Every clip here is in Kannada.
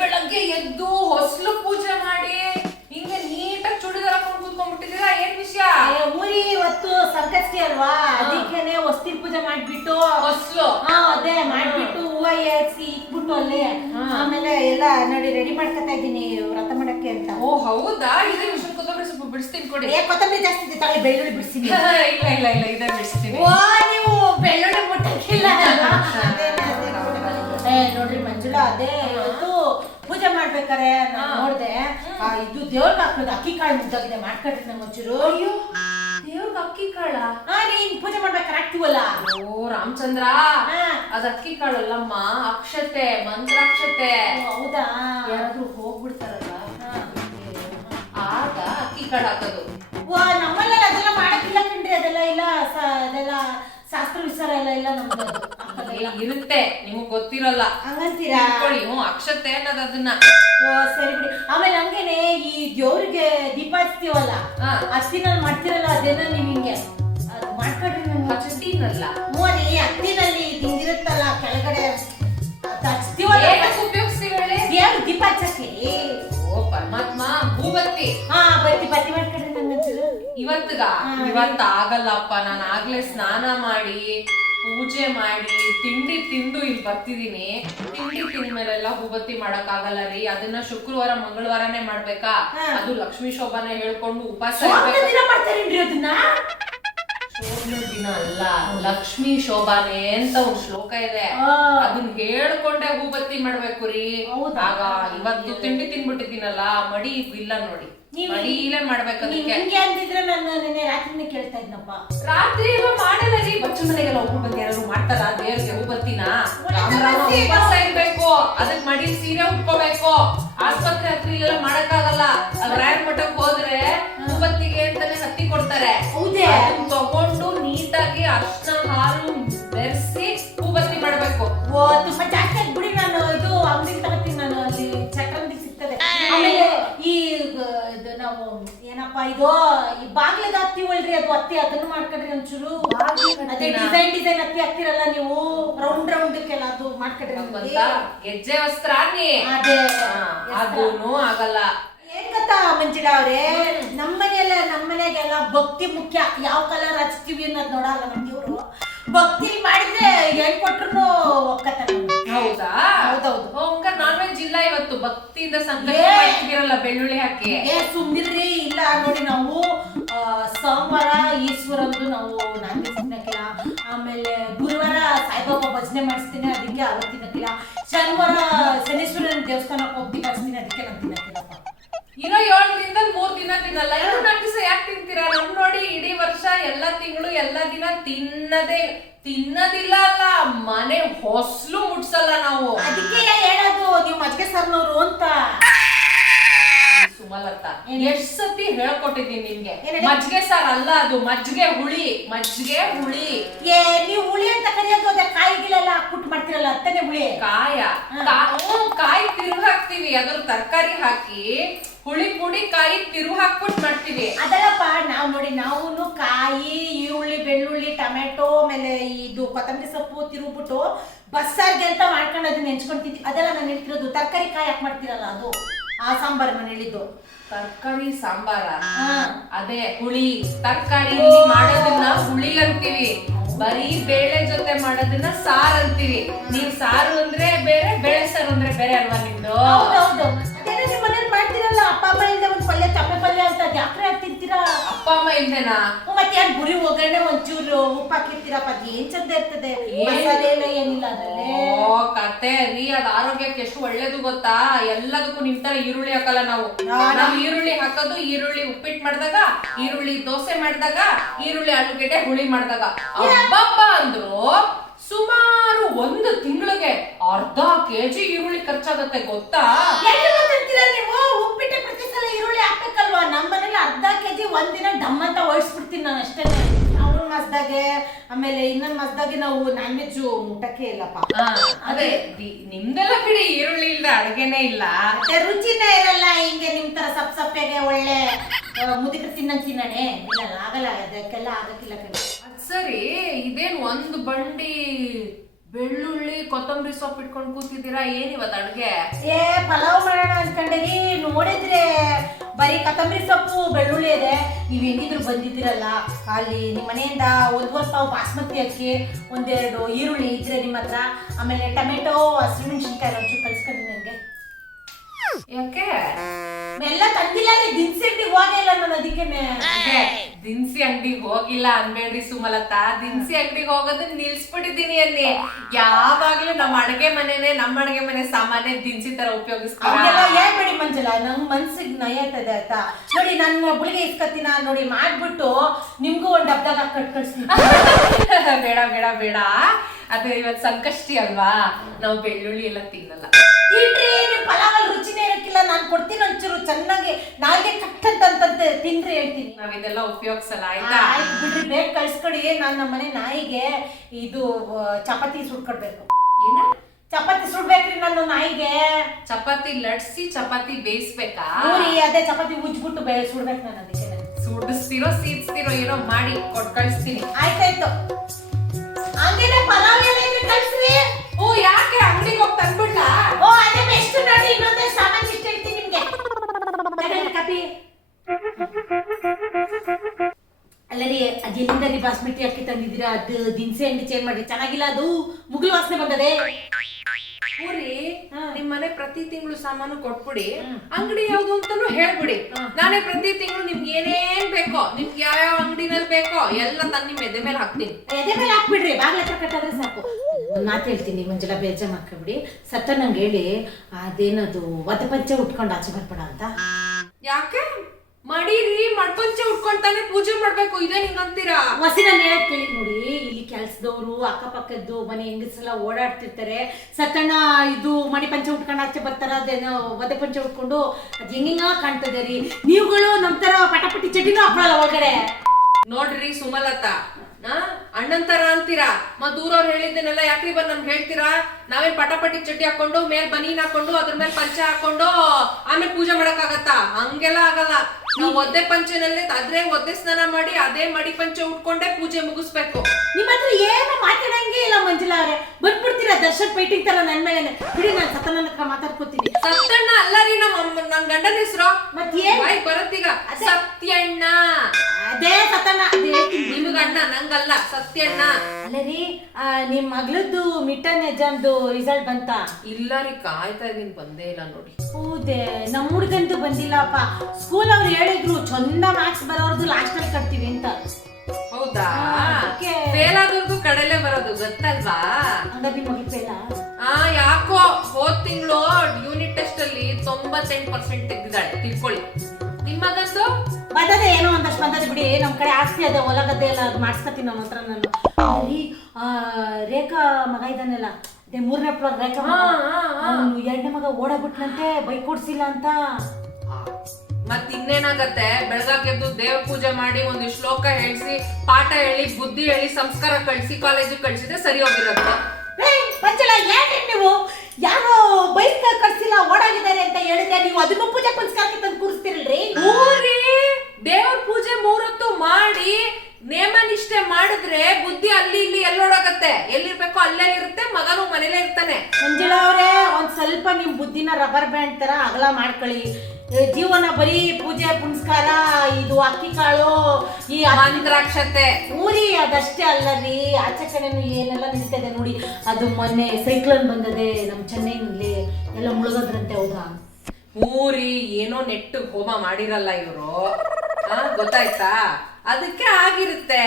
ಬೆಳಗ್ಗೆ ಎದ್ದು ಹೊಸಲು ಪೂಜೆ ಮಾಡಿ ಹಿಂಗೆ ನೀಟಾಗಿ ಚೂಡಿದಾರ ಹಾಕೊಂಡು ಕೂತ್ಕೊಂಡ್ಬಿಟ್ಟಿದ್ದೀರಾ, ಏನ್ ವಿಷಯ? ಊರಿ ಇವತ್ತು ಸಂಕಷ್ಟಿ ಅಲ್ವಾ, ಅದಕ್ಕೇನೆ ಹೊಸ್ತಿ ಪೂಜೆ ಮಾಡ್ಬಿಟ್ಟು ಹೊಸ್ಲು ಅದೇ ಮಾಡ್ಬಿಟ್ಟು ಹೂವ ಏರ್ಸಿ ಇಟ್ಬಿಟ್ಟು ಅಲ್ಲಿ ಆಮೇಲೆ ಎಲ್ಲ ನೋಡಿ ರೆಡಿ ಮಾಡ್ಕೊತಾ ಇದ್ದೀನಿ ವ್ರತ ಮಾಡಕ್ಕೆ ಅಂತ. ಓ ಹೌದಾ? ಇದೇ ವಿಷಯ ಕೊತ್ತಂಬರಿ ಸ್ವಲ್ಪ ಬಿಡಿಸ್ತೀನಿ ಕೊಡಿ. ಕೊತ್ತಂಬರಿ ಜಾಸ್ತಿ ಇದೆ ತಗೊಳ್ಳಿ, ಬೆಳ್ಳುಳ್ಳಿ ಬಿಡಿಸ್ತೀನಿ. ಇಲ್ಲ ಇಲ್ಲ ಇಲ್ಲ ಇದೇ ಬಿಡಿಸ್ತೀನಿ. ಓ ನೀವು ಬೆಳ್ಳುಳ್ಳಿ ಮುಟ್ಟಕ್ಕಿಲ್ಲ ನೋಡ್ರಿ ಮಂಜುಳಾ, ಅದೇ ಇವತ್ತು ಪೂಜೆ ಮಾಡ್ಬೇಕಾರೆ ನಾನು ನೋಡ್ದೆ ಇದು ದೇವ್ರಿಗೆ ಹಾಕೋದು ಅಕ್ಕಿ ಕಾಳು ಮುದ್ದಾಗಿದೆ, ಮಾಡ್ಕೊಡ್ರಿ ನಂಗೆ ಒಂಚೂರು. ಅಯ್ಯೋ ದೇವ್ರಿಗೆ ಅಕ್ಕಿ ಕಾಳ? ರೀ ಪೂಜೆ ಮಾಡ್ಬೇಕಾರೆ ಹಾಕ್ತಿವಲ್ಲ. ಓ ರಾಮಚಂದ್ರ, ಅದ್ ಅಕ್ಕಿ ಕಾಳಲ್ಲಮ್ಮ, ಅಕ್ಷತೆ, ಮಂತ್ರಾಕ್ಷತೆ. ಹೌದಾ? ಯಾರಾದ್ರೂ ಹೋಗ್ಬಿಡ್ತಾರಲ್ಲ ಆಗ ಅಕ್ಕಿ ಕಾಳು ಹಾಕೋದು. ನಮ್ಮಲ್ಲ ಅದೆಲ್ಲ ಮಾಡಕ್ಕಿಲ್ಲ ಕಣ್ರಿ, ಅದೆಲ್ಲ ಇಲ್ಲ, ಅದೆಲ್ಲ ಶಾಸ್ತ್ರ ವಿಚಾರ ಎಲ್ಲ ಇಲ್ಲ ನಮ್ದು. ಇರುತ್ತೆ, ನಿಮಗ್ ಗೊತ್ತಿರಲ್ಲ ಹಂಗಂತೀರಾ? ಅಕ್ಷತೆ ಅನ್ನೋದು ಅದನ್ನ. ಓ ಸರಿ ಬಿಡಿ. ಆಮೇಲೆ ಹಂಗೇನೆ ಈ ದೇವ್ರಿಗೆ ದೀಪ ಹಚ್ತೀವಲ್ಲ, ಹತ್ತಿನಲ್ಲಿ ಮಾಡ್ತಿರಲ್ಲ, ಅದೇನ ನೀವ್ ಹಿಂಗೆ ಅದು ಮಾಡ್ಕೊಡ್ರಿ. ನಂಗೆ ಹಚ್ತೀನಲ್ಲ ಮೂರಿ ಹತ್ತಿನಲ್ಲಿ ಹಿಂಗಿರುತ್ತಲ್ಲ ಕೆಳಗಡೆ ಹಚ್ತೀವಲ್ಲ, ಉಪಯೋಗಿಸ್ತೀವಿ ದೇವ್ರ ದೀಪ ಹಚ್ಚಕ್ಕೆ. ಓ ಪರಮಾತ್ಮ, ಹೂಬತ್ತಿ. ಬತ್ತಿ ಬತ್ತಿ ಮಾಡ್ಕೊಡ್ರಿ ನಂಗಂಚೂರು. ಇವತ್ತ ಆಗಲ್ಲಪ್ಪ, ನಾನು ಆಗ್ಲೇ ಸ್ನಾನ ಮಾಡಿ ಪೂಜೆ ಮಾಡಿ ತಿಂಡಿ ತಿಂದು ಇಲ್ಲಿ ಬರ್ತಿದೀನಿ. ತಿಂಡಿ ತಿಂದ್ಮೇಲೆಲ್ಲ ಹೂಬತ್ತಿ ಮಾಡಕ್ ಆಗಲ್ಲ ರೀ, ಅದನ್ನ ಶುಕ್ರವಾರ ಮಂಗಳವಾರನೇ ಮಾಡ್ಬೇಕಾ? ಅದು ಲಕ್ಷ್ಮೀ ಶೋಭಾನೆ ಹೇಳ್ಕೊಂಡು ಉಪವಾಸ ಅದನ್ನ ದಿನ ಅಲ್ಲ, ಲಕ್ಷ್ಮೀ ಶೋಭಾನೆ ಅಂತ ಒಂದ್ ಶ್ಲೋಕ ಇದೆ, ಅದನ್ನ ಹೇಳ್ಕೊಂಡೆ ಹೂಬತ್ತಿ ಮಾಡ್ಬೇಕು ರೀ. ಆಗ ಇವತ್ತು ತಿಂಡಿ ತಿನ್ಬಿಟ್ಟಿದ್ದೀನಲ್ಲ, ಮಡಿ ಇಲ್ಲ ನೋಡಿ, ಮಡಿಲೇ ಮಾಡ್ಬೇಕು. ಅದಕ್ಕೆ ಅಂದಿದ್ರೆ ನಾನು ನಿನ್ನೆ ರಾತ್ರಿನೇ ಕೇಳ್ತಾ ಇದ್ನಪ್ಪ. ರಾತ್ರಿ ಎಲ್ಲ ಮಾಡಲ್ಲ ರೀ, ಬಚ್ಚು ಮನೆಗೆಲ್ಲ ಹೂಬತ್ತಿ ಯಾರು ಮಾಡ್ತಾರ ದೇವ್ರಿಗೆ? ಹೂಬತ್ತಿನ ಉಪವಾಸ ಇರ್ಬೇಕು, ಅದಕ್ ಮಡಿ ಸೀರೆ ಉಟ್ಕೋಬೇಕು. ಆಸ್ಪತ್ರೆ ಹತ್ರ ಇಲ್ಲೆಲ್ಲ ಮಾಡಕ್ಕಾಗಲ್ಲ, ಅದ್ ರಾಯರ್ ಮಠಕ್ ಹೋದ್ರೆ ಹೂಬತ್ತಿಗೆ ಅಂತಾನೆ ಹತ್ತಿ ಕೊಡ್ತಾರೆ. ತಗೊಂಡು ನೀಟಾಗಿ ಅರ್ಶನ ಹಾಲು ಬೆರೆಸಿ ಹೂಬತ್ತಿ ಮಾಡ್ಬೇಕು. ಓ ತುಂಬಾ ಜಾಸ್ತಿ ಆಗ್ಬಿಡಿ, ನಾನು ಇದು ಅಂಗಡಿ ತಗೋತೀನಿ, ನಾನು ಅಲ್ಲಿ ಚಕ್ರಂಗಡಿ ಸಿಗ್ತದೆ. ಆಮೇಲೆ ಈ ನಾವು ಏನಪ್ಪಾ ಇದು ಈ ಬಾಗ್ಲದ ಹತ್ತಿವಲ್ರಿ, ಅದು ಹತ್ತಿ ಅದನ್ನು ಮಾಡ್ಕೊಡ್ರಿ ಒಂಚೂರು. ಅದೇ ಡಿಸೈನ್ ಹತ್ತಿ ಹಾಕ್ತಿರಲ್ಲ ನೀವು, ರೌಂಡ್ ರೌಂಡ್ಗೆಲ್ಲ ಅದು ಮಾಡ್ಕೊಡ್ರಿ. ಗೆಜ್ಜೆ ವಸ್ತ್ರ ಅದೂನು ಆಗಲ್ಲ. ಏನ್ ಗೊತ್ತಾ ಮಂಜುಳಾ ಅವ್ರೆ, ನಮ್ಮನೆಗೆಲ್ಲ ಭಕ್ತಿ ಮುಖ್ಯ. ಯಾವ ಕಲರ್ ಹಚ್ತೀವಿ ಅನ್ನೋದು ನೋಡಲ್ಲ ನಮ್ ದೇವ್ರು. ಭಕ್ತಿ ಮಾಡಿದ್ರೆ ಏನ್ ಕೊಟ್ರು ಒಕ್ಕತ್ತಾನ. ಹೌದಾ? ಹೌದೌದು. ಹಂಗಾರೆ ನಾನ್ ವೆಜ್ ಇಲ್ಲ ಇವತ್ತು, ಭಕ್ತಿಯಿಂದ ಸಂಕಲ್ಪ ಮಾಡ್ತಿರಲ್ಲ ಬೆಳ್ಳುಳ್ಳಿ ಹಾಕಿ. ಸುಮ್ನಿರ್ರಿ, ಇಲ್ಲ ನೋಡಿ ನಾವು ಸೋಮವಾರ ಈಶ್ವರಂದು ನಾವು ನಾನ್ ವೆಜ್ ತಿನ್ನಕ್ಕಿಲ್ಲ. ಆಮೇಲೆ ಗುರುವಾರ ಸಾಯಿಬಾಬಾ ಭಜನೆ ಮಾಡಿಸ್ತೀನಿ, ಅದಕ್ಕೆ ಅವತ್ತು ತಿನ್ನಕ್ಕಿಲ್ಲ. ಶನಿವಾರ ಶನೇಶ್ವರನ ದೇವಸ್ಥಾನಕ್ಕೆ ಹೋಗಿ ಮಾಡಿಸ್ತೀನಿ, ಅದಕ್ಕೆ ನಾನು ತಿನ್ನಕ್ಕಿಲ್ಲಪ್ಪ. ಇರೋ 7 ದಿನದಲ್ಲಿ 3 ದಿನ ತಿನ್ನಲ್ಲ, ಇನ್ನು 4 ದಿವಸ ಯಾಕೆ ತಿಂತೀರಾ? ನಮ್ ನೋಡಿ ಇಡೀ ವರ್ಷ ಎಲ್ಲಾ ತಿಂಗಳು ಎಲ್ಲಾ ದಿನ ತಿನ್ನದಿಲ್ಲ ಅಲ್ಲ, ಮನೆ ಹೊಸ್ಲು ಮುಟ್ಸಲ್ಲ ನಾವು. ಅದಕ್ಕೆ ಹೇಳೋದು ನೀವು ಮಜ್ಜಿಗೆ ಸರ್ನವ್ರು ಅಂತ. ಸುಮಲತ, ಎಷ್ಟ್ ಸತಿ ಹೇಳ್ಕೊಟ್ಟಿದ್ದೀನಿ ನಿಮ್ಗೆ, ಮಜ್ಜಿಗೆ ಸಾರ್ ಅಲ್ಲ ಅದು, ಮಜ್ಜಿಗೆ ಹುಳಿ. ನೀವು ಹುಳಿ ಅಂತ ಕರೆಯೋದು ಅದೇ ಕಾಯಿಗಳೆಲ್ಲ ಹಾಕ್ಬಿಟ್ಟು ಮಾಡ್ತಿರಲ್ಲ, ಅತ್ತನೇ ಹುಳಿ. ಕಾಯಿ ತಿರುಗಿ ಹಾಕ್ತಿವಿ, ಅದ್ರ ತರಕಾರಿ ಹಾಕಿ ಹುಳಿ ಪುಡಿ ಕಾಯಿ ತಿರುಗಿ ಹಾಕ್ಬಿಟ್ಟು ಮಾಡ್ತೀವಿ. ಅದಲ್ಲಪ್ಪ, ನಾವು ನೋಡಿ ನಾವು ಕಾಯಿ, ಈರುಳ್ಳಿ, ಬೆಳ್ಳುಳ್ಳಿ, ಟೊಮೆಟೊ, ಆಮೇಲೆ ಇದು ಕೊತ್ತಂಬರಿ ಸೊಪ್ಪು ತಿರುಗ್ಬಿಟ್ಟು ಬಸ್ಸಾರ್ಗೆ ಅಂತ ಮಾಡ್ಕೊಂಡು ಅದನ್ನ ನೆಂಚ್ಕೊಂತಿದ್ವಿ. ಅದೆಲ್ಲ ನಾನು ಹೇಳ್ತಿರೋದು ತರಕಾರಿ ಕಾಯಿ ಹಾಕಿ ಮಾಡ್ತಿರಲ್ಲ, ಅದು ಆ ಸಾಂಬಾರ್ ನಾನು ಹೇಳಿದ್ದು. ತರಕಾರಿ ಸಾಂಬಾರ ಅದೇ ಹುಳಿ. ತರಕಾರಿ ಮಾಡೋದನ್ನ ಹುಳಿ ಅಂತೀವಿ, ಬರೀ ಬೇಳೆ ಜೊತೆ ಮಾಡೋದನ್ನ ಸಾರ್ ಅಂತೀವಿ. ನೀವ್ ಸಾರು ಅಂದ್ರೆ ಬೇರೆ, ಬೇಳೆ ಸಾರು ಅಂದ್ರೆ ಬೇರೆ ಅಲ್ವಾ ನಿಮ್ದು? ಹೌದೌದು. ಮನೇಲಿ ಮಾಡ್ತಿರಲ್ಲ, ಅಪ್ಪ ಅಮ್ಮ ಇಲ್ದೆ ಒಂದ್ ಪಲ್ಯ, ಚಪ್ಪೆ ಪಲ್ಯ ಅಂತ ಜಾತ್ರೆ ಹಾಕ್ತಿರ್ತೀರಾ. ಅಪ್ಪ ಅಮ್ಮ ಇಲ್ದೇನಾ? ಮತ್ತೆ ಯಾರು ಗುರಿ ಒಗ್ಗರಣೆ ಒಂಚೂರು ಉಪ್ಪು ಹಾಕಿರ್ತೀರಪ್ಪ, ಅದ್ ಏನ್ ಚಂದ ಇರ್ತದೆ, ಏನಿಲ್ಲ ಅದ್ರಲ್ಲಿ. ಓ ಕತೆ ರೀ, ಅದ್ ಆರೋಗ್ಯಕ್ಕೆ ಎಷ್ಟು ಒಳ್ಳೇದು ಗೊತ್ತಾ? ಎಲ್ಲದಕ್ಕೂ ನಿಮ್ ತರ ಈರುಳ್ಳಿ ಹಾಕಲ್ಲ ನಾವು. ಈರುಳ್ಳಿ ಹಾಕೋದು ಈರುಳ್ಳಿ ಉಪ್ಪಿಟ್ಟು ಮಾಡಿದಾಗ, ಈರುಳ್ಳಿ ದೋಸೆ ಮಾಡಿದಾಗ, ಈರುಳ್ಳಿ ಆಲೂಗೆಡ್ಡೆ ಹುಳಿ ಮಾಡಿದಾಗ. ಹಬ್ಬ ಅಂದ್ರು ಸುಮಾರು 1 ತಿಂಗಳಿಗೆ ಅರ್ಧ ಕೆಜಿ ಈರುಳ್ಳಿ ಖರ್ಚಾಗತ್ತೆ ಗೊತ್ತಾ? ನೀವು ಉಪ್ಪಿಟ್ಟೆ ಪ್ರತಿ ಸಲ ಈರುಳ್ಳಿ ಹಾಕ್ಬೇಕಲ್ವಾ? ನಮ್ಮ ಮನೇಲಿ ಅರ್ಧ ಕೆಜಿ ಒಂದಿನ ಡಮ್ ಅಂತ ಒಯ್ಸ್ಬಿಡ್ತೀನಿ ನಾನು ಅಷ್ಟೇ. ಅವನ್ ಮಸ್ದಾಗೆ, ಆಮೇಲೆ ಇನ್ನೊಂದ್ ಮಸ್ದಾಗೆ ನಾವು ನಾನ್ ವೆಜ್ ಮುಟ್ಟಕ್ಕೆ ಇಲ್ಲಪ್ಪ. ಅದೇ ನಿಮ್ದೆಲ್ಲ ಬಿಡಿ, ಈರುಳ್ಳಿ ಇಲ್ದ ಅಡ್ಗೆನೇ ಇಲ್ಲ, ರುಚಿನೇ ಇರಲ್ಲ. ಹಿಂಗೆ ನಿಮ್ ತರ ಸಪ್ಪೆಗೆ ಒಳ್ಳೆ ಮುದುಕರು ತಿನ್ನಣೆ ಇಲ್ಲ, ಆಗಲ್ಲ, ಅದಕ್ಕೆಲ್ಲ ಆಗಕ್ಕಿಲ್ಲ. ಸರಿ, ಇದೇನ್ 1 ಬಂಡಿ ಬೆಳ್ಳುಳ್ಳಿ ಕೊತ್ತಂಬರಿ ಸೊಪ್ಪು ಇಟ್ಕೊಂಡು ಕೂತಿದ್ದೀರಾ, ಏನ್ ಇವತ್ತು ಅಡ್ಗೆ? ಏ ಪಲಾವ್ ಮಾಡೋಣ ಅನ್ಕೊಂಡೀನಿ. ನೋಡಿದ್ರೆ ಬರೀ ಕೊತ್ತಂಬರಿ ಸೊಪ್ಪು ಬೆಳ್ಳುಳ್ಳಿ ಇದೆ. ನೀವ್ ಹೆಂಗಿದ್ರು ಬಂದಿದ್ದೀರಲ್ಲ, ಅಲ್ಲಿ ನಿಮ್ಮ ಮನೆಯಿಂದ 1 ಪಾವು ಬಾಸ್ಮತಿ ಅಕ್ಕಿ, 1-2 ಈರುಳ್ಳಿ ಇದ್ರೆ ನಿಮ್ಮ ಹತ್ರ, ಆಮೇಲೆ ಟೊಮೆಟೊ, ಹಸಿಮೆಣಸಿನ್ಕಾಯಿ ಒಂಚೂರು ಕಳ್ಸ್ಕೊಂಡಿ ನನಗೆ. ಯಾಕೆ ಎಲ್ಲ ತಂದಿಲ್ಲ ರೀ, ದಿನಸಿ ಅಂಗಡಿಗೆ ಹೋಗೇ ಇಲ್ಲ ನಾನು. ಅದಕ್ಕೆ ದಿನಸಿ ಅಂಗಡಿಗೆ ಹೋಗಿಲ್ಲ ಅನ್ಬೇಡ್ರಿ ಸುಮಲತಾ, ದಿನಸಿ ಅಂಗಡಿಗೆ ಹೋಗೋದನ್ನ ನಿಲ್ಸ್ಬಿಟ್ಟಿದ್ದೀನಿ ಅಲ್ಲಿ. ಯಾವಾಗ್ಲೂ ನಮ್ಮ ಅಡ್ಗೆ ಮನೆ ಸಾಮಾನ್ಯ ದಿನಸಿ ತರ ಉಪಯೋಗಿಸ್ತಾರೆ. ಹೇಳ್ಬೇಡಿ ಮಂಜುಳ, ನಂಗ್ ಮನ್ಸಿಗೆ ನಯತದೆ ಆಯ್ತಾ. ನೋಡಿ ನನ್ನ ಒಬ್ಬಳಿಗೆ ಇಸ್ಕತ್ತಿನ ನೋಡಿ ಮಾಡ್ಬಿಟ್ಟು ನಿಮ್ಗೂ ಒಂದ್ ಡಬ್ದಾಗ ಕಟ್ ಕಳ್ಸ್ತೀನಿ. ಬೇಡ ಬೇಡ ಬೇಡ, ಅದು ಇವತ್ ಸಂಕಷ್ಟಿ ಅಲ್ವಾ, ನಾವು ಬೆಳ್ಳುಳ್ಳಿ ಎಲ್ಲ ತಿನ್ನಲ್ಲ. ತಿನ್ರಿ, ನಿಮ್ ಪಲಾವಲ್ಲಿ ರುಚಿನೇ ಇರಕ್ಕಿಲ್ಲ. ನಾನ್ ಕೊಡ್ತೀನಿ ಒಂಚೂರು ಚೆನ್ನಾಗಿ ನಾಲ್ಗೆ ಕಟ್ಟಂತಂತೆ ತಿನ್ರಿ ಹೇಳ್ತೀನಿ. ನಾವ್ ಇದೆಲ್ಲ ಉಪಯೋಗಿಸಲ್ಲ ಆಯ್ತಾ? ಆಯ್ತು ಬಿಡ್ರಿ, ಬೇಗ ಕಳ್ಸ್ಕೊಡಿ. ನಾನ್ ನಮ್ಮ ಮನೆ ನಾಯಿಗೆ ಇದು ಚಪಾತಿ ಸುಡ್ಕೊಡ್ಬೇಕು. ಏನ ಚಪಾತಿ ಸುಡ್ಬೇಕ್ರಿ ನಾನು ನಾಯಿಗೆ. ಚಪಾತಿ ಲಡ್ಸಿ ಚಪಾತಿ ಬೇಯಿಸ್ಬೇಕಾ? ಅದೇ ಚಪಾತಿ ಉಜ್ಬಿಟ್ಟು ಸುಡ್ಬೇಕು ನಾನು. ಅದಕ್ಕೆ ಸುಡಿಸ್ತಿರೋ ಸೀದ್ಸ್ತಿರೋ ಏನೋ ಮಾಡಿ ಕೊಟ್ ಕಳಿಸ್ತೀನಿ. ಆಯ್ತಾಯ್ತು, ಹಂಗೇನೆ ಪಲಾವ್ ಎಲ್ಲ ಕಳ್ಸ್ರಿ. ಓ ಯಾಕೆ ಅಂಗಡಿಗೆ ಹೋಗಿ ತಂದ್ಬಿಡ್ಲಾ? ಓ ಅದೇ ಬೆಸ್ಟ್ ನೋಡಿ. ಇನ್ನೊಂದೇ ಸಾಮಾನು ಇಷ್ಟ ಹೇಳ್ತೀನಿ ನಿಮ್ಗೆ. ಕಾಪಿ ಅಲ್ಲರಿ, ಅದು ಎಲ್ಲಿಂದ ರೀ ಬಾಸ್ಮತಿ ಅಕ್ಕಿ ತಂದಿದ್ದೀರಾ? ಅದು ದಿನಸಿ ಅಂಗಡಿ ಚೇಂಜ್ ಮಾಡಿ, ಚೆನ್ನಾಗಿಲ್ಲ, ಅದು ಮುಗಿಲು ವಾಸನೆ ಬಂದದೆ. ಊರಿ ನಿಮ್ ಮನೆ ಪ್ರತಿ ತಿಂಗಳು ಸಾಮಾನು ಕೊಟ್ಬಿಡಿ, ಅಂಗಡಿ ಯಾವ್ದು ಅಂತಾನು ಹೇಳ್ಬಿಡಿ. ನಾನೇ ಪ್ರತಿ ತಿಂಗಳು ನಿಮ್ಗೆ ಏನೇನ್ ಬೇಕೋ, ನಿಮ್ಗೆ ಯಾವ ಅಂಗಡಿನಲ್ಲಿ ಬೇಕೋ ಎಲ್ಲ ತಂದು ನಿಮ್ ಎದೆ ಮೇಲೆ ಹಾಕ್ತೀನಿ. ಎದೆ ಮೇಲೆ ಹಾಕ್ಬಿಡ್ರಿ, ಬಾಗ್ಲ ಹತ್ರ ಕಟ್ಟಾದ್ರೆ ಸಾಕು. ಒಂದ್ ಮಾತು ಹೇಳ್ತೀನಿ ಮಂಜುಳ, ಬೇಜಾರ್ ಮಾಡ್ಕೊಬಿಡಿ. ಸತ್ತ ನಂಗೆ ಹೇಳಿ, ಅದೇನದು ಒದ ಪಂಚೆ ಉಟ್ಕೊಂಡು ಆಚೆ ಬರ್ಬೇಡ ಅಂತ. ಯಾಕೆ? ಮಾಡೀರಿ, ಮಡ್ಪಂಚೆ ಉಟ್ಕೊಂತಾನೆ ಪೂಜೆ ಮಾಡ್ಬೇಕು, ಇದೇ ಹಿಂಗಂತೀರಾ? ವಸಿ ನಾನು ಹೇಳಕ್ ಕೇಳಿ ನೋಡಿ, ಇಲ್ಲಿ ಕೆಲ್ಸದವ್ರು ಅಕ್ಕಪಕ್ಕದ್ದು ಮನೆ ಹೆಂಗಸೆಲ್ಲ ಓಡಾಡ್ತಿರ್ತಾರೆ. ಸತ್ತಣ್ಣ ಇದು ಮಣಿ ಪಂಚೆ ಉಟ್ಕೊಂಡು ಆಚೆ ಬರ್ತಾರ, ಅದೇನೋ ಒದೆ ಪಂಚೆ ಉಟ್ಕೊಂಡು ಅದ್ ಹೆಂಗ ಕಾಣ್ತದೆ ರೀ. ನೀವುಗಳು ನಮ್ ತರ ಪಟಾಪಟಿ ಚಟಿನೂ ಹಾಕೊಳ್ಳಲ್ಲ ಒಳಗಡೆ. ನೋಡ್ರಿ ಸುಮಲತಾ, ಅಣ್ಣನ್ ತರ ಅಂತೀರಾ, ಮತ್ ದೂರವ್ರು ಹೇಳಿದ್ದನ್ನೆಲ್ಲ ಯಾಕ್ರಿ ಬಂದ್ ನಮ್ಗೆ ಹೇಳ್ತೀರಾ? ನಾವೇನ್ ಪಟಾಪಟಿ ಚಡ್ಡಿ ಹಾಕೊಂಡು ಮೇಲ್ ಬನೀನ್ ಹಾಕೊಂಡು ಅದ್ರ ಮೇಲೆ ಪಂಚೆ ಹಾಕೊಂಡು ಆಮೇಲೆ ಪೂಜೆ ಮಾಡಕ್ ಆಗತ್ತಾ? ಹಂಗೆಲ್ಲ ಆಗಲ್ಲ. ನಾವು ಒದ್ದೆ ಪಂಚೆನಲ್ಲೇ ಅದ್ರೆ ಒದ್ದೆ ಸ್ನಾನ ಮಾಡಿ ಅದೇ ಮಡಿ ಪಂಚೆ ಉಟ್ಕೊಂಡೆ ಪೂಜೆ ಮುಗಿಸ್ಬೇಕು. ನಿಮ್ಮ ಹತ್ರ ಏನು ಮಾತಾಡಂಗೆ ಇಲ್ಲ ಮಂಜುಳಾ ಅವ್ರೆ. ಬಂದ್ಬಿಡ್ತೀರಾ ದರ್ಶನ್ ಪೇಟಿಂಗ್ ತರ ನನ್ ಮೇಲೆ. ಬಿಡಿ, ನಾನು ಸತ್ತಣ್ಣ ಹತ್ರ ಮಾತಾಡ್ಕೋತೀನಿ. ಸತ್ತಣ್ಣ ಅಲ್ಲ ರೀ, ನನ್ ಗಂಡನ ಹೆಸರು. ಮತ್ತೇನ್ ಬರತ್ತೀಗ ಸತ್ಯಣ್ಣ. ಅದೇ ಸತ್ತಣ್ಣ, ನಿಮ್ಗ ಅಣ್ಣ, ನಂಗಲ್ಲ, ಸತ್ಯಣ್ಣ. ಅಲ್ಲ ರೀ, ನಿಮ್ ಮಗಳದ್ದು ಮಿಟ್ಟನ್ ಎಕ್ಸಾಮ್ದು ರಿಸಲ್ಟ್ ಬಂತ? ಇಲ್ಲ ರೀ, ಕಾಯ್ತಾ ಇದೀನಿ, ಬಂದೇ ಇಲ್ಲ ನೋಡಿ. ಹೌದೇ, ನಮ್ ಹುಡ್ಗಂತೂ ಬಂದಿಲ್ಲಪ್ಪ. ಸ್ಕೂಲ್ ಅವ್ರು ಹೇಳಿದ್ರು ಚಂದ ಮಾರ್ಕ್ಸ್ ಬರೋರ್ದು ಲಾಸ್ಟ್ ಅಲ್ಲಿ ಕಟ್ತೀವಿ ಅಂತ. ಹೌದಾ? ಫೇಲ್ ಆದವ್ರದ್ದು ಕಡೆಲೆ ಬರೋದು ಗೊತ್ತಲ್ವಾ? ಹಂಗಾದ್ರೆ ನಿಮ್ ಮಗಳು ಫೇಲ? ಯಾಕೋ ಹೋದ್ ತಿಂಗಳು ಯೂನಿಟ್ ಟೆಸ್ಟ್ ಅಲ್ಲಿ 98% ತೆಗ್ದಿದ್ದಾಳೆ, ತಿಳ್ಕೊಳ್ಳಿ. ನಿಮ್ಮಗಂದು ಬಂದದೆ, ಏನೋ ಒಂದಷ್ಟು ಬಂದದೆ ಬಿಡಿ. ನಮ್ ಕಡೆ ಆಸ್ತಿ ಅದೇ, ಹೊಲ ಗದ್ದೆ ಎಲ್ಲ ಅದು ಮಾಡಿಸ್ಕತೀನಿ ನಮ್ಮ ಹತ್ರ ನಾನು. ರೇಖಾ ಮಗ ಇದ್ದಾನೆಲ್ಲ, ಅದೇ 3ನೇ ಫ್ಲೋರ್ ರೇಖಾ ಮಗ, 2ನೇ ಮಗ ಓಡಾಬಿಟ್ನಂತೆ, ಬೈಕ್ ಕೊಡ್ಸಿಲ್ಲ ಅಂತ. ಮತ್ ಇನ್ನೇನಾಗತ್ತೆ, ಬೆಳಗಾಗೆದ್ದು ದೇವ್ರ ಪೂಜೆ ಮಾಡಿ ಒಂದು ಶ್ಲೋಕ ಹೇಳಿಸಿ, ಪಾಠ ಹೇಳಿ, ಬುದ್ಧಿ ಹೇಳಿ, ಸಂಸ್ಕಾರ ಕಳಿಸಿ ಕಾಲೇಜಿಗೆ ಕಳ್ಸಿದ್ರೆ ಸರಿ ಹೋಗಿರೋದು. ಪಂಚಲ ಏನ್ರಿ ನೀವು? ಯಾರೋ ಬೈಕ್ ಕಳ್ಸಿಲ್ಲ ಓಡಾಗಿದ್ದಾರೆ ಅಂತ ಹೇಳಿದ್ರೆ ನೀವು ಅದನ್ನು ಪೂಜೆ ಪುನಸ್ಕಾರಕ್ಕೆ ತಂದು ಕೂರಿಸ್ತಿರಲ್ರಿ? ದೇವ್ರ ಪೂಜೆ 3 ಹೊತ್ತು ಮಾಡಿ ನೇಮ ನಿಷ್ಠೆ ಮಾಡಿದ್ರೆ ಬುದ್ಧಿ ಅಲ್ಲಿ ಇಲ್ಲಿ ಎಲ್ಲೋಡಾಗತ್ತೆ, ಎಲ್ಲಿರ್ಬೇಕೋ ಅಲ್ಲೇ ಇರುತ್ತೆ, ಮಗನು ಮನೇಲೇ ಇರ್ತಾನೆ. ಮಂಜುಳಾ ಅವರೇ, ಒಂದ್ ಸ್ವಲ್ಪ ನಿಮ್ ಬುದ್ಧಿನ ರಬ್ಬರ್ ಬ್ಯಾಂಡ್ ತರ ಅಗಲ ಮಾಡ್ಕೊಳ್ಳಿ. ಜೀವನ ಬರೀ ಪೂಜೆ ಪುನಸ್ಕಾರ, ಇದು ಅಕ್ಕಿ ಕಾಳು, ಈ ಮಂತ್ರಾಕ್ಷತೆ ಊರಿ ಅದಷ್ಟೇ ಅಲ್ಲ ರೀ. ಆಚೆ ಕಡೆನು ಏನೆಲ್ಲ ನಿಲ್ತದೆ ನೋಡಿ. ಅದು ಮೊನ್ನೆ ಸೈಕ್ಲೋನ್ ಬಂದದೆ ನಮ್ ಚೆನ್ನೈನಲ್ಲಿ, ಎಲ್ಲ ಮುಳುಗೋದ್ರಂತೆ. ಹೌದಾ? ಊರಿ ಏನೋ ನೆಟ್ಟು ಹೋಮ ಮಾಡಿರಲ್ಲ ಇವರು, ಗೊತ್ತಾಯ್ತಾ? ಅದಕ್ಕೆ ಆಗಿರುತ್ತೆ.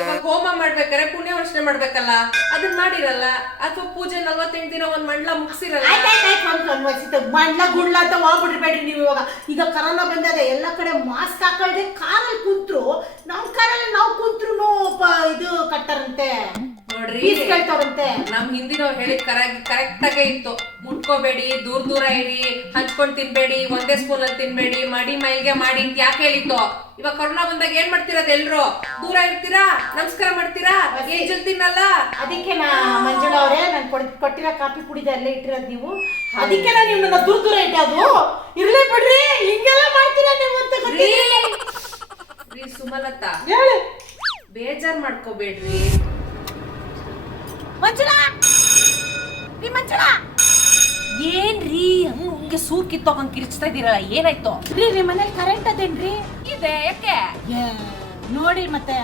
ಇವಾಗ ಹೋಮ ಮಾಡ್ಬೇಕಾರೆ ಪುಣ್ಯ ವರ್ಷನೆ ಮಾಡ್ಬೇಕಲ್ಲ, ಅದನ್ನ ಮಾಡಿರಲ್ಲ. ಅಥವಾ ಪೂಜೆ 48 ದಿನ ಒಂದ್ ಮಂಡ್ಲ ಮುಗಿಸಿರಲ್ಲ. ಮಂಡ್ಲ ಗುಡ್ಲ ಅಂತ ಹೋಗ್ಬಿಡ್ಬೇಡ್ರಿ ನೀವು. ಇವಾಗ ಈಗ ಕರೋನಾ ಬಂದದೆ, ಎಲ್ಲ ಕಡೆ ಮಾಸ್ಕ್ ಹಾಕೊಳ್ದೆ ಕಾರಲ್ಲಿ ಕುಂತ್ರು, ನಮ್ ಕಾರಲ್ಲಿ ನಾವು ಕುಂತ್ರು ಇದು ಕಟ್ಟಾರಂತೆ, ನೋಡ್ರಿ ಕೇಳ್ತಾರಂತೆ. ನಮ್ ಹಿಂದಿನವ್ರು ಹೇಳಿದ್ ಕರೆಕ್ಟ್ ಆಗೇ ಇತ್ತು. ಮುಟ್ಕೋಬೇಡಿ, ದೂರ ಇರಿ, ಹಂಚ್ಕೊಂಡ್ ತಿನ್ಬೇಡಿ, ಒಂದೇ ಸ್ಪೂನ್ ಅಲ್ಲಿ ತಿನ್ಬೇಡಿ, ಮಡಿ ಮೈಲ್ಗೆ ಮಾಡಿ ಅಂತ ಯಾಕೆ ಹೇಳಿತ್ತು? ಇವಾಗ ಕೊರೋನಾ ಬಂದಾಗ ಏನ್ ಮಾಡ್ತೀರಾ? ಎಲ್ರು ದೂರ ಇರ್ತೀರಾ, ನಮಸ್ಕಾರ ಮಾಡ್ತೀರಾ, ಏಜಲ್ ತಿನ್ನಲ್ಲ. ಅದಕ್ಕೆ ಮಂಜುಳಾ ಅವರೇ, ನಾನು ಕೊಟ್ಟಿರೋ ಕಾಫಿ ಕುಡಿದ ಅಲ್ಲೇ ಇಟ್ಟಿರೋದು ನೀವು. ಅದಕ್ಕೆ ನಾನು ನಿಮ್ಮನ್ನ ದೂರ ಇಟ್ಟದು. ಇರ್ಲೇ ಬಿಡ್ರಿ, ಹಿಂಗೆಲ್ಲ ಮಾಡ್ತೀರಾ ನೀವು ಅಂತ. ಸುಮಲತಾ, ಬೇಜಾರ್ ಮಾಡ್ಕೋಬೇಡ್ರಿ ಮಂಜುಳಾ. ಕಿತ್ತೋಗಂಗ್ ಕಿರ್ಚ್ತಾ ಇದೀರಲ್ಲ, ಏನಾಯ್ತು? ರೀ ನಿಮ್ ಮನೇಲಿ ಕರೆಂಟ್ ಅದೇನ್ರಿ? ಇದೆ, ಯಾಕೆ? ನೋಡಿ ಮತ್ತೆ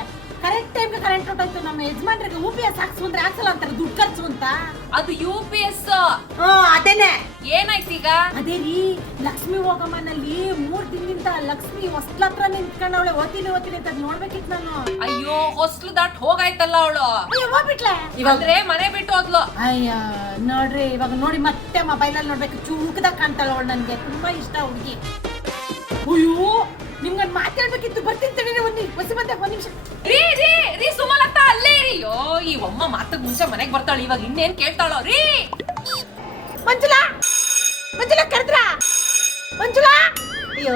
ಕರೆಕ್ಟ್ ಟೈಮ್ಗೆ ಕರೆಂಟ್ ಹೊಟ್ಟೋಯ್ತು. ನಮ್ಮ ಯಜಮಾನ್ರಿಗೆ UPS ಹಾಕ್ಸು ಅಂದ್ರೆ ಹಾಕ್ಸಲ್ಲ ಅಂತಾರೆ, ದುಡ್ಡು ಖರ್ಚು ಅಂತ. ಅದು UPS. ಅದೇನೆ. ಏನಾಯ್ತೀಗ? ಅದೇ ರೀ, ಲಕ್ಷ್ಮಿ ಹೋಗಮ್ಮನಲ್ಲಿ 3 ದಿನದಿಂದ ಲಕ್ಷ್ಮಿ ಹೊಸ್ಲತ್ರ ನಿಂತ್ಕೊಂಡವಳೆ, ಓದ್ತೀನಿ ಅಂತ ನೋಡ್ಬೇಕಿತ್ತು ನಾನು. ಅಯ್ಯೋ, ಹೊಸ್ಲು ದಾಟ್ ಹೋಗಾಯ್ತಲ್ಲ ಅವಳು. ಹೋಗ್ಬಿಟ್ಲೆ ಇವಾಗ್ರೆ ಮನೆ ಬಿಟ್ಟು ಹೋದ್ಲು. ಅಯ್ಯ ನೋಡ್ರಿ, ಇವಾಗ ನೋಡಿ ಮತ್ತೆ ಮೊಬೈಲಲ್ಲಿ ನೋಡ್ಬೇಕು, ಚುಮ್ಕದಾಗ ಕಾಣ್ತಾಳ ಅವಳು. ನನ್ಗೆ ತುಂಬಾ ಇಷ್ಟ ಹುಡುಗಿ. ಅಯ್ಯೋ, ನಿಮ್ಗೆ ಮಾತಾಡ್ಬೇಕಿತ್ತು, ಬರ್ತೀನಿ ತಡೀರಿ, ಒಂದ್ ನಿಮಿಷ. ರೀ ಸುಮಲತಾ, ಅಲ್ಲೇ ಇರಿ. ಅಯ್ಯೋ, ಈ ಅಮ್ಮ ಮಾತಕ್ ಮುಂಚೆ ಮನೆಗ್ ಬರ್ತಾಳ, ಇವಾಗ ಇನ್ನೇನ್ ಕೇಳ್ತಾಳೋ? ರೀ ಮಂಜುಳಾ ಕರೆದ್ರಾ? ಮಂಜುಳಾ, ಅಯ್ಯೋ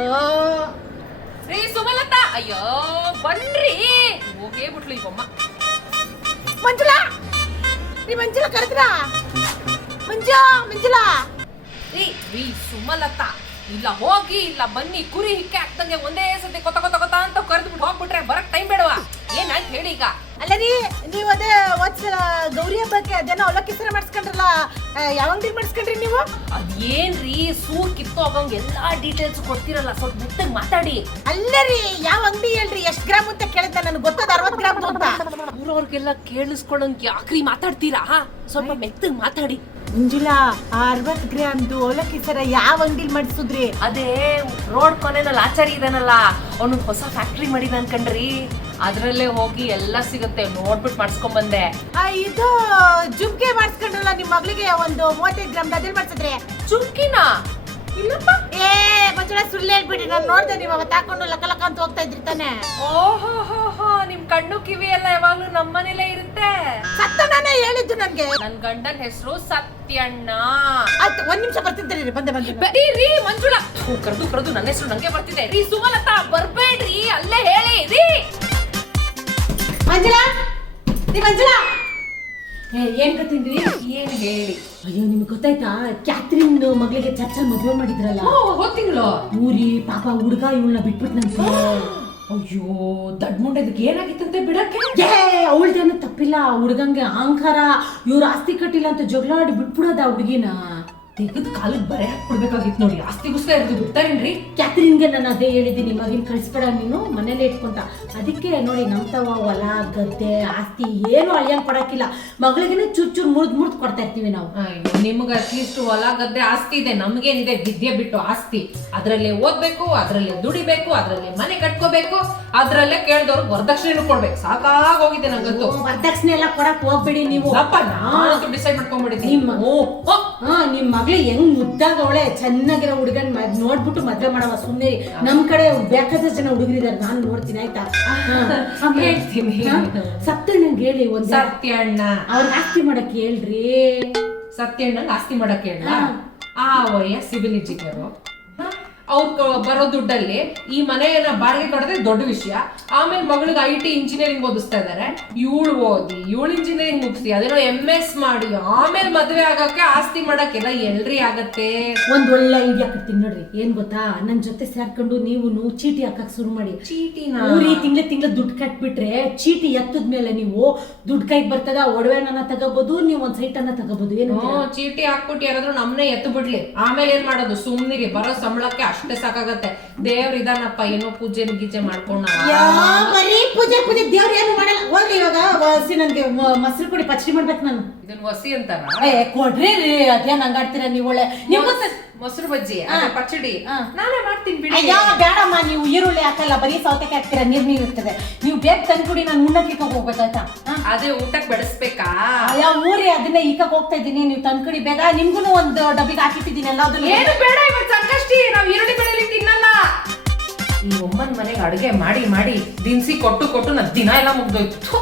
ರೀ ಸುಮಲತಾ, ಅಯ್ಯೋ ಬನ್ರಿ. ಹೋಗೇ ಬಿಟ್ಲು ಈ ಅಮ್ಮ. ಮಂಜುಳಾ ಕರೆದ್ರಾ? ಮಂಜುಳಾ ರೀ ಸುಮಲತಾ, ಇಲ್ಲ ಹೋಗಿ ಇಲ್ಲ ಬನ್ನಿ, ಕುರಿ ಹಿಕ್ಕೆ ಹಾಕ್ದಂಗೆ ಒಂದೇ ಸತಿ ಕೊತ ಅಂತ ಕರೆದ್ಬಿಟ್ಟು ಹೋಗ್ಬಿಟ್ರೆ ಬರಕ್ ಟೈಮ್ ಬೇಡವಾ? ಏನಾಯ್ತು ಹೇಳಿ ಈಗ? ಅಲ್ಲ ರೀ, ನೀವು ಅದೇ ಒಂದ್ಸಲ ಗೌರಿ ಹಬ್ಬಕ್ಕೆ ಅದೇನೋ ಅವಲಕ್ಕಿ ಸರ ಮಾಡಿಸ್ಕೊಂಡ್ರಲ್ಲ, ಯಾವ ಅಂಗಡಿ ಮಾಡಿಸ್ಕೊಂಡ್ರಿ ನೀವು? ಅದೇನ್ರಿ, ಕಿತ್ತೋಗಂಗ್ ಎಲ್ಲಾ ಡೀಟೇಲ್ಸ್ ಕೊಡ್ತಿರಲ್ಲ, ಸ್ವಲ್ಪ ಮೆತ್ತಗ್ ಮಾತಾಡಿ. ಅಲ್ಲ ರೀ, ಯಾವ ಅಂಗಡಿ ಹೇಳ್ರಿ, ಎಷ್ಟ್ ಗ್ರಾಮ್ ಅಂತ ಕೇಳಿದ್ದೆ, ನನ್ಗೆ ಗೊತ್ತದ 60 ಗ್ರಾಮ್ ಅಂತ. ಊರವ್ರಿಗೆಲ್ಲ ಕೇಳಿಸ್ಕೊಳಂಗ್ ಯಾಕ್ರಿ ಮಾತಾಡ್ತೀರಾ? ಸ್ವಲ್ಪ ಮೆತ್ತಗ್ ಮಾತಾಡಿ. ಮಂಜುಳಾ, 60 ಗ್ರಾಮ್ದು ಅವಲಕ್ಕಿ ಸರ ಯಾವ ಅಂಗಡಿಲಿ ಮಾಡಿಸಿದ್ರಿ? ಅದೇ ರೋಡ್ ಕೊನೆನಲ್ಲಿ ಆಚಾರಿ ಇದಾನಲ್ಲ, ಅವನು ಹೊಸ ಫ್ಯಾಕ್ಟ್ರಿ ಮಾಡಿದ ಅನ್ಕಂಡ್ರಿ, ಅದ್ರಲ್ಲೇ ಹೋಗಿ ಎಲ್ಲ ಸಿಗುತ್ತೆ, ನೋಡ್ಬಿಟ್ಟು ಮಾಡಿಸ್ಕೊಂಡ್ ಬಂದೆ. ಇದು ಜುಮ್ಕೆ ಮಾಡಿಸ್ಕೊಂಡ್ರಲ್ಲ ನಿಮ್ ಮಗಳಿಗೆ, ಒಂದು 35 ಗ್ರಾಮ್ ಅದೇನ್ ಮಾಡ್ಸಿದ್ರಿ? ಚುಮ್ಕಿನ? ಇಲ್ಲಪ್ಪ. ಮಂಜುಳಾ, ಸುಳ್ಳು ಹೇಳ್ಬಿಡಿ, ನಾನು ನೋಡ್ದೆ, ನೀವು ಅವತ್ತು ಹಾಕೊಂಡು ಲಕ್ಕ ಅಂತ ಹೋಗ್ತಾ ಇದ್ರಿ ತಾನೆ. ಓಹೋ, ನಿಮ್ ಕಣ್ಣು ಕಿವಿ ಎಲ್ಲ ಯಾವಾಗ್ಲೂ ನಮ್ಮನೇಲೇ ಇರುತ್ತೆ. ಸತ್ತಣ್ಣನೇ ಹೇಳಿದ್ದು ನನ್ಗೆ. ನನ್ ಗಂಡನ ಹೆಸರು ಸತ್ಯಣ್ಣ. ಆಯ್ತು, ಒಂದ್ ನಿಮಿಷ ಬರ್ತಿದ್ರಿ, ಬಂದೆ. ರೀ ಮಂಜುಳಾ, ಕರೆದು ನನ್ನ ಹೆಸರು ನಂಗೆ ಬರ್ತಿದೆ. ರೀ ಸುಮಲತಾ, ಬರ್ಬೇಡ್ರಿ, ಅಲ್ಲೇ ಹೇಳಿ. ರೀ ಮಂಜುಳಾ, ಏನ್ ಕತ್ತಿದ್ರಿ? ಏನ್ ಹೇಳಿ? ಅಯ್ಯೋ, ನಿಮ್ಗೆ ಗೊತ್ತಾಯ್ತಾ, ಕ್ಯಾಥರಿನ್ ಮಗಳಿಗೆ ಚರ್ಚಲ್ಲಿ ಮದುವೆ ಮಾಡಿದ್ರಲ್ಲ, ಹೋದ್ ತಿಂಗಳು. ಊರಿ ಪಾಪ ಹುಡುಗ ಇವಳನ್ನ ಬಿಟ್ಬಿಟ್ನಂತೆ. ಅಯ್ಯೋ, ದಡ್ ಮುಂಡೆದಕ್ಕೆ ಏನಾಗಿತ್ತಂತೆ ಬಿಡಕ್ಕೆ? ಅವಳ್ದೇನು ತಪ್ಪಿಲ್ಲ, ಹುಡುಗಂಗೆ ಅಹಂಕಾರ, ಇವ್ರು ಆಸ್ತಿ ಕಟ್ಟಿಲ್ಲ ಅಂತ ಜಗಳಾಡಿ ಬಿಟ್ಬಿಡೋದ ಹುಡುಗಿನ. ತೆಗೆದು ಕಾಲಕ್ಕೆ ಬರೆ ಹಾಕ್ಬಿಡ್ಬೇಕಾಗಿತ್ತು ನೋಡಿ, ಆಸ್ತಿಗೋಸ್ಕರ ಇರ್ದು ಬಿಡ್ತಾರೇನ್ರಿ? ಕ್ಯಾಥರಿನ್ಗೆ ನಾನು ಅದೇ ಹೇಳಿದ್ದೀನಿ, ಮಗಿನ ಕಳಿಸ್ಬೇಡ ನೀನು, ಮನೇಲೆ ಇಟ್ಕೊಂತ. ಅದಕ್ಕೆ ನೋಡಿ, ನಮ್ತವ ಹೊಲ ಗದ್ದೆ ಆಸ್ತಿ ಏನು ಅಳಿಯಂಗ್ ಕೊಡಕ್ಕಿಲ್ಲ, ಮಗಳಿಗೇನೆ ಚೂರ್ ಮುರ್ದ್ ಕೊಡ್ತಾ ಇರ್ತೀವಿ ನಾವು. ನಿಮ್ಗೆ ಅಟ್ಲೀಸ್ಟ್ ಹೊಲ ಗದ್ದೆ ಆಸ್ತಿ ಇದೆ, ನಮ್ಗೇನಿದೆ ವಿದ್ಯೆ ಬಿಟ್ಟು ಆಸ್ತಿ. ಅದ್ರಲ್ಲೇ ಓದ್ಬೇಕು, ಅದ್ರಲ್ಲೇ ದುಡಿಬೇಕು, ಅದ್ರಲ್ಲೇ ಮನೆ ಕಟ್ಕೋಬೇಕು, ಅದ್ರಲ್ಲೇ ಕೇಳ್ದವ್ರು ವರದಕ್ಷಿಣೆ ಕೊಡ್ಬೇಕು. ಸಾಕಾಗೋಗಿದೆ ನಂಗಂತೂ. ವರದಕ್ಷಿಣೆ ಎಲ್ಲ ಕೊಡಕ್ ಹೋಗ್ಬೇಡಿ ನೀವು. ನಾನು ಡಿಸೈಡ್ ಮಾಡ್ಕೊಂಡ್ಬಿಟ್ಟಿದ್ದೀನಿ. ನಿಮ್ ಮಗಳು ಹೆಂಗ್ ಮುದ್ದಾಗ ಅವಳೆ, ಚೆನ್ನಾಗಿರೋ ಹುಡುಗನ್ ನೋಡ್ಬಿಟ್ಟು ಮದ್ವೆ ಮಾಡವ. ಸುಮ್ಮನೆ ನಮ್ ಕಡೆ ಬೇಕಾದ ಜನ ಹುಡುಗರಿದಾರೆ, ನಾನು ನೋಡ್ತೀನಿ, ಆಯ್ತಾ? ಹೇಳ್ತೀನಿ. ಸತ್ಯಣ್ಣಂಗೆ ಹೇಳಿ, ಸತ್ಯಣ್ಣ ಅವ್ರಿಗೆ ಆಸ್ತಿ ಮಾಡಕ್ ಹೇಳ್ರಿ. ಸತ್ಯಣ್ಣಂಗೆ ಆಸ್ತಿ ಮಾಡಕ್ ಹೇಳ. ಆ ವಯ್ಯ ಸಿವಿಲ್ ಇಂಜಿನಿಯರು, ಅವ್ರು ಬರೋ ದುಡ್ಡಲ್ಲಿ ಈ ಮನೆಯನ್ನ ಬಾಡಿಗೆ ಕೊಡೋದೇ ದೊಡ್ಡ ವಿಷಯ. ಆಮೇಲೆ ಮಗಳಿಗೆ IT ಇಂಜಿನಿಯರಿಂಗ್ ಓದಿಸ್ತಾ ಇದಾರೆ. ಇವಳು ಇಂಜಿನಿಯರಿಂಗ್ ಮುಗಿಸಿ ಅದೇನೋ MS ಮಾಡಿ ಆಮೇಲೆ ಮದ್ವೆ ಆಗಕ್ಕೆ ಆಸ್ತಿ ಮಾಡಕ್ಕೆಲ್ಲ ಎಲ್ರಿ ಆಗತ್ತೆ. ಒಂದ್ ಒಳ್ಳೆ ಐಡಿಯಾ ಕೊಡ್ತೀನಿ ನೋಡ್ರಿ. ಏನ್ ಗೊತ್ತಾ, ನನ್ ಜೊತೆ ಸೇರ್ಕೊಂಡು ನೀವು ಚೀಟಿ ಹಾಕಕ್ ಶುರು ಮಾಡಿ. ಚೀಟಿನ ತಿಂಗ್ಳ ದುಡ್ಡು ಕಟ್ಬಿಟ್ರೆ, ಚೀಟಿ ಎತ್ತದ್ಮೇಲೆ ನೀವು ದುಡ್ಡು ಕೈಗೆ ಬರ್ತದ, ಒಡವೆನ ತಗೋಬಹುದು, ನೀವು ಒಂದ್ ಸೈಟ್ ಅನ್ನ ತಗೋಬಹುದು. ಏನು ಚೀಟಿ ಹಾಕ್ಬಿಟ್ಟು ಯಾರಾದ್ರೂ ನಮ್ನೆ ಎತ್ತು ಬಿಡ್ಲಿ, ಆಮೇಲೆ ಏನ್ ಮಾಡೋದು? ಸುಮ್ನಿರಿ, ಬರೋ ಸಂಬಳಕ್ಕೆ ಅಷ್ಟೇ ಸಾಕಾಗತ್ತೆ. ದೇವ್ರ ಇದಾನಪ್ಪ, ಏನೋ ಪೂಜೆ ಗೀಜೆ ಮಾಡ್ಕೊಂಡ ಪೂಜೆ ದೇವ್ರ ಏನು ಮಾಡಲ್ಲ. ಹೋಗ್ರಿ, ಇವಾಗ ವಸಿ ನನ್ಗೆ ಮೊಸರು ಕೊಡಿ, ಪಚ್ಚಡಿ ಮಾಡ್ಬೇಕು ನಾನು. ಇದನ್ನ ವಸಿ ಅಂತಾರ? ಕೊಡ್ರಿ, ಅದೇನ್ ಹಂಗಾಡ್ತೀರ ನೀವು? ಒಳ್ಳೆ ಮೊಸರು ಬಜ್ಜಿ ಪಚ್ಚಡಿ ನಾನೇ ಮಾಡ್ತೀನಿ ಬಿಡಿ. ಅಯ್ಯೋ ಬೇಡಮ್ಮ, ನೀವು ಈರುಳ್ಳಿ ಹಾಕಲ್ಲ, ಬರೀ ಸೌತೆಕಾಯಿ ಹಾಕ್ತೀರಾ, ನೀರ್ ಇರ್ತದೆ. ನೀವು ಬೇಗ ತಂದ್ಕೊಡಿ, ನಾನು ಉಣ್ಣಕ್ಕೆ ಹೋಗ್ಬೇಕಾಯ್ತಾ? ಅದೇ ಊಟಕ್ಕೆ ಬೆಳೆಸ್ಬೇಕಾ? ಯಾವ ಊರಿ ಅದನ್ನ ಈಕಕ್ ಹೋಗ್ತಾ ಇದ್ದೀನಿ, ನೀವು ತಂದ್ಕೊಡಿ ಬೇಗ. ನಿಮ್ಗೂ ಒಂದು ಡಬ್ಬಿಗೆ ಹಾಕಿಟ್ಟಿದ್ದೀನಿ ಎಲ್ಲದನ್ನು. ಏನು ಬೇಡ, ಇವತ್ತು ಸಂಕಷ್ಟಿ, ನಾವ್ ಈರುಳ್ಳಿ ಬೆಳೆಲಿ ತಿನ್ನಲ್ಲ. ಈ ಒಮ್ಮನ್ ಮನೆಗೆ ಅಡುಗೆ ಮಾಡಿ ದಿನಸಿ ಕೊಟ್ಟು ನಾ ದಿನ ಎಲ್ಲ ಮುಗ್ದೋಯ್ತು.